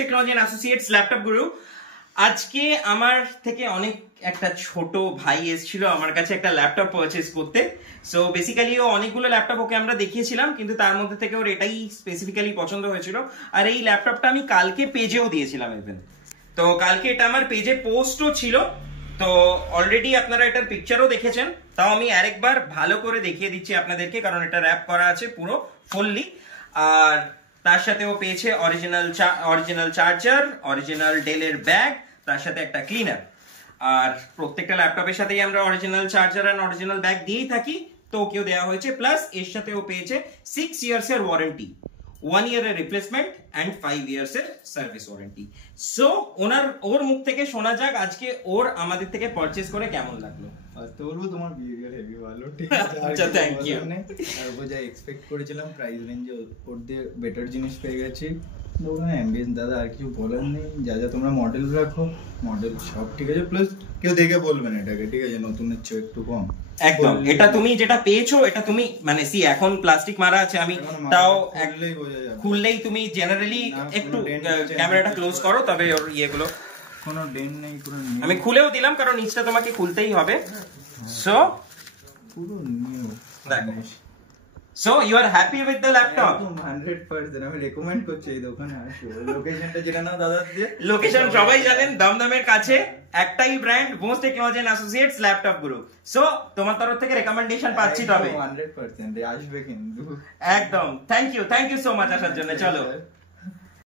Technology and associates laptop গুরু। আজকে আমার থেকে অনেক একটা ছোট ভাই এসেছিল আমার কাছে একটা ল্যাপটপ পারচেজ করতে। সো বেসিক্যালি ও অনেকগুলো ল্যাপটপ ওকে আমরা দেখিয়েছিলাম, কিন্তু তার মধ্যে থেকে ওর এটাই স্পেসিফিক্যালি পছন্দ হয়েছিল। আর এই ল্যাপটপটা আমি কালকে পেজেও দিয়েছিলাম ইভেন। তো কালকে এটা আমার পেজে পোস্টও ছিল, তো অলরেডি আপনারা এটার পিকচারও দেখেছেন। তাও আমি আরেকবার ভালো করে দেখিয়ে দিচ্ছি আপনাদেরকে, কারণ এটা র্যাপ করা আছে পুরো ফুললি। আর তার সাথে ও পেয়েছে অরিজিনাল চার্জার, অরিজিনাল ডেলের ব্যাগ, তার সাথে একটা ক্লিনার। আর প্রত্যেকটা ল্যাপটপের সাথেই আমরা অরিজিনাল চার্জার আর অরিজিনাল ব্যাগ দিয়েই থাকি, তো ওকেও দেওয়া হয়েছে। প্লাস এর সাথে ও পেয়েছে 6 ইয়ার্স এর ওয়ারেন্টি, 1 ইয়ারের রিপ্লেসমেন্ট এন্ড 5 ইয়ার্স এর সার্ভিস ওয়ারেন্টি। সো ওর মুখ থেকে শোনা যাক আজকে ওর আমাদের থেকে পারচেজ করে কেমন লাগলো। তো বলবো তোমার বিহেভিয়ার হেভি ভালো, ঠিক আছে? আচ্ছা, থ্যাংক ইউ। আর ও যা এক্সপেক্ট করেছিলাম প্রাইস রেঞ্জে ওর দিয়ে বেটার জিনিস পেয়ে গেছি। ওখানে অ্যাম্বিয়েন্স দাদা আর কিছু বলার নেই। যা যা তোমরা মডেল রাখো, মডেল সব ঠিক আছে। প্লাস কেউ দেখে বলবেন এটাকে, ঠিক আছে, নতুনের চেয়ে একটু কম। একদম, এটা তুমি যেটা পেয়েছো এটা তুমি মানে সি এখন প্লাস্টিক মারা আছে, আমি তাও খুললেই তুমি জেনারেলি একটু ক্যামেরাটা ক্লোজ করো, তবে ওর ইয়েগুলো কোনো ডেন্ট নেই, কোনো আমি খুলেও দিলাম কারণ নিচটা তোমাকে খুলতেই হবে। সো পুরো new. So you are happy with the laptop? 100%। আমি রেকমেন্ড করছি এই দোকানে আসো। লোকেশনটা যেটা না দাদা দিয়ে, লোকেশন সবাই জানেন, দমদমের কাছে একটাই brand, Bose technology and associates laptop Guru. So তোমার তরফ থেকে রেকমেন্ডেশন পাচ্ছি তবে 100% আসবে কিন্তু একদম। থ্যাংক ইউ সো মাচ আসার জন্য। চলো।